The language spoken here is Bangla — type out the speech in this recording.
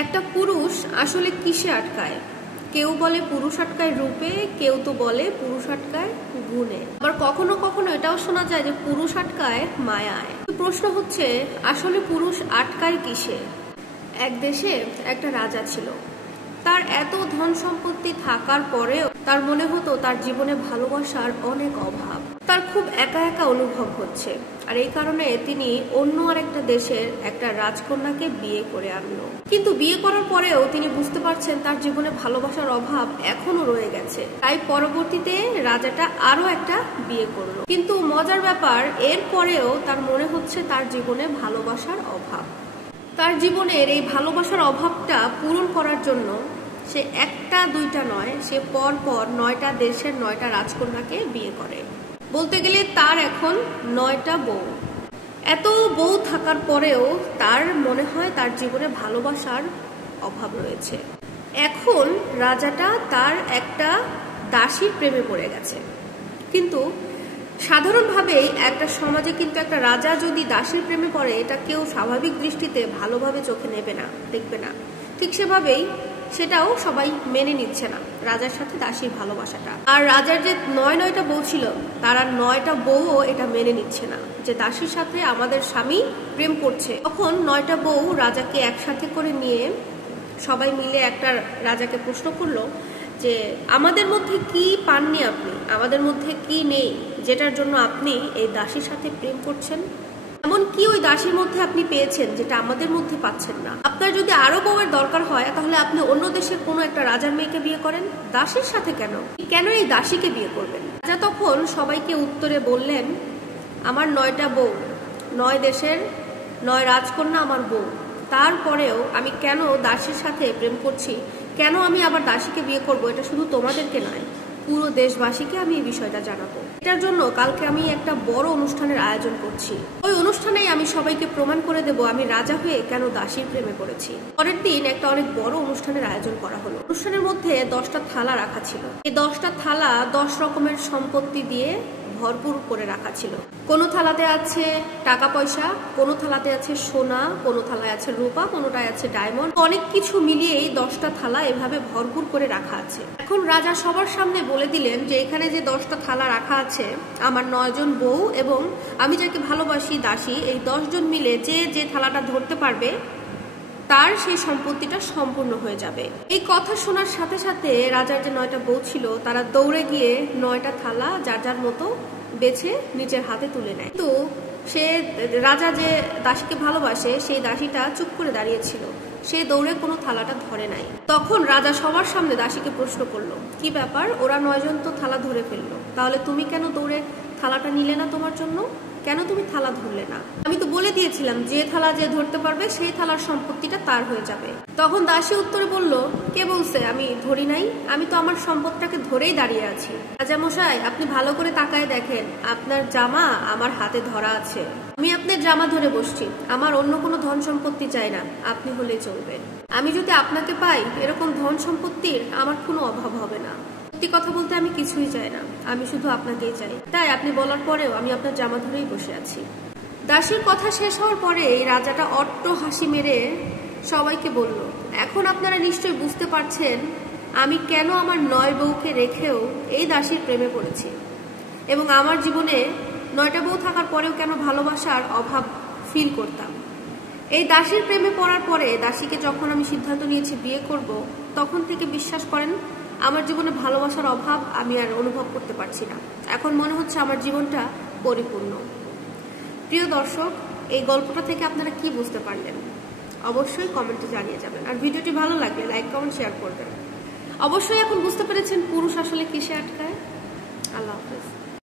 একটা পুরুষ আসলে কিসে আটকায়? কেউ বলে পুরুষ আটকায় রূপে, কেউ তো বলে পুরুষ আটকায় গুণে, আবার কখনো কখনো এটাও শোনা যায় যে পুরুষ আটকায় মায়ায়। প্রশ্ন হচ্ছে আসলে পুরুষ আটকায় কিসে? এক দেশে একটা রাজা ছিল। তার এত ধন সম্পত্তি থাকার পরেও তার মনে হতো তার জীবনে ভালোবাসার অনেক অভাব। তার খুব একা একা অনুভব হচ্ছে, আর এই কারণে তিনি অন্য আরেকটা দেশের একটা রাজকন্যাকে বিয়ে করে আনলো। কিন্তু বিয়ে করার পরেও তিনি বুঝতে পারছেন তার জীবনে ভালোবাসার অভাব এখনো রয়ে গেছে। তাই পরবর্তীতে রাজাটা আরো একটা বিয়ে করলো। কিন্তু মজার ব্যাপার, এর পরেও তার মনে হচ্ছে তার জীবনে ভালোবাসার অভাব। তার জীবনের এই ভালোবাসার অভাবটা পূরণ করার জন্য সে একটা দুইটা নয়, সে পর পর 9টা দেশের 9টা রাজকন্যাকে বিয়ে করে। বলতে গেলে তার এখন 9টা বউ। এত বউ থাকার পরেও তার মনে হয় তার জীবনে ভালোবাসার অভাব রয়েছে। এখন রাজাটা তার একটা দাসীর প্রেমে পড়ে গেছে। কিন্তু সাধারণভাবেই একটা সমাজে কিন্তু একটা রাজা যদি দাসীর প্রেমে পড়ে, এটা কেউ স্বাভাবিক দৃষ্টিতে ভালোভাবে চোখে নেবে না, দেখবে না। ঠিক সেভাবেই সেটাও সবাই মেনে নিচ্ছে না, রাজার সাথে দাসীর ভালোবাসাটা। আর রাজার যে 9টা বউ ছিল, তারা 9টা বউও এটা মেনে নিচ্ছে না যে দাসীর সাথে আমাদের স্বামী প্রেম করছে। তখন 9টা বউ রাজাকে একসাথে করে নিয়ে সবাই মিলে একটা রাজাকে প্রশ্ন করলো যে আমাদের মধ্যে কি পাননি আপনি, আমাদের মধ্যে কি নেই যেটার জন্য আপনি এই দাসীর সাথে প্রেম করছেন? এমন কি ওই দাসীর মধ্যে আপনি পেয়েছেন যেটা আমাদের মধ্যে পাচ্ছেন না? আপনার যদি আরো বউয়ের দরকার হয় তাহলে আপনি অন্য দেশের কোনো একটা রাজার মেয়েকে বিয়ে করেন, দাসীর সাথে কেন এই দাসীকে বিয়ে করবেন? রাজা তখন সবাইকে উত্তরে বললেন, আমার 9টা বউ, 9 দেশের 9 রাজকন্যা আমার বউ, তারপরেও আমি কেন দাসীর সাথে প্রেম করছি, কেন আমি আবার দাসীকে বিয়ে করব, এটা শুধু তোমাদেরকে নয়, পুরো দেশবাসীকে আমি এই বিষয়টা জানাবো। এটার জন্য কালকে আমি একটা বড় অনুষ্ঠানের আয়োজন করছি। ওই অনুষ্ঠানেই আমি সবাইকে প্রমাণ করে দেব আমি রাজা হয়ে কেন দাসীর প্রেমে পড়েছি। পরের দিন একটা অনেক বড় অনুষ্ঠানের আয়োজন করা হলো। অনুষ্ঠানের মধ্যে 10টা থালা রাখা ছিল। এই 10টা থালা 10 রকমের সম্পত্তি দিয়ে ভরপুর করে রাখা ছিল। কোনো থালাতে আছে টাকা পয়সা, কোনো থালাতে আছে সোনা, কোনো থালায় আছে রূপা, কোনোটায় আছে ডায়মন্ড। অনেক কিছু মিলিয়েই 10টা থালা এভাবে ভরপুর করে রাখা আছে। এখন রাজা সবার সামনে বলে দিলেন যে এখানে যে 10টা থালা রাখা আছে, আমার 9 জন বউ এবং আমি যাকে ভালোবাসি দাসী, এই 10 জন মিলে যে থালাটা ধরতে পারবে তার সেই সম্পত্তিটা সম্পূর্ণ হয়ে যাবে। এই কথা শোনার সাথে সাথে রাজার যে 9টা বউ ছিল তারা দৌড়ে গিয়ে 9টা থালা যার যার মতো বেছে নিজের হাতে তুলে নেয়। কিন্তু সে রাজা যে দাসীকে ভালোবাসে, সেই দাসীটা চুপ করে দাঁড়িয়েছিল, সে দৌড়ে কোনো থালাটা ধরে নাই। তখন রাজা সবার সামনে দাসীকে প্রশ্ন করলো, কি ব্যাপার, ওরা 9 জন তো থালা ধরে ফেললো, তাহলে তুমি কেন দৌড়ে থালাটা নিলে না তোমার জন্য? কেন তুমি থালা ধরলে না? আমি তো বলে দিয়েছিলাম যে থালা যে ধরতে পারবে সেই থালার সম্পত্তিটা তার হয়ে যাবে। তখন দাসী উত্তরে বলল, কে বলছে আমি ধরি নাই? আমি তো আমার সম্পদটাকে ধরেই দাঁড়িয়ে আছি। রাজা মশাই, আপনি ভালো করে তাকায় দেখেন, আপনার জামা আমার হাতে ধরা আছে। আমি আপনার জামা ধরে বসছি, আমার অন্য কোনো ধন সম্পত্তি চাই না, আপনি হলেই চলবে। আমি যদি আপনাকে পাই, এরকম ধন সম্পত্তির আমার কোনো অভাব হবে না। সত্যি কথা বলতে আমি কিছুই চাই না, আমি শুধু আপনাকেই চাই। তাই আপনি বলার পরেও আমি আপনার জামা ধরেই বসে আছি। দাসীর কথা শেষ হওয়ার পরে রাজাটা অট্ট হাসি মেরে সবাইকে বলল, এখন আপনারা নিশ্চয়ই বুঝতে পারছেন আমি কেন আমার 9 বউকে রেখেও এই দাসীর প্রেমে পড়েছি এবং আমার জীবনে 9টা বউ থাকার পরেও কেন ভালোবাসার অভাব ফিল করতাম। এই দাসীর প্রেমে পড়ার পরে দাসীকে যখন আমি সিদ্ধান্ত নিয়েছি বিয়ে করব, তখন থেকে বিশ্বাস করেন আমার জীবনে ভালোবাসার অভাব আমি আর অনুভব করতে পারছি না। এখন মনে হচ্ছে আমার জীবনটা পরিপূর্ণ। প্রিয় দর্শক, এই গল্পটা থেকে আপনারা কি বুঝতে পারলেন অবশ্যই কমেন্টে জানিয়ে যাবেন। আর ভিডিওটি ভালো লাগলে লাইক কমেন্ট শেয়ার করবেন। অবশ্যই এখন বুঝতে পেরেছেন পুরুষ আসলে কিসে আটকায়। আল্লাহ হাফেজ।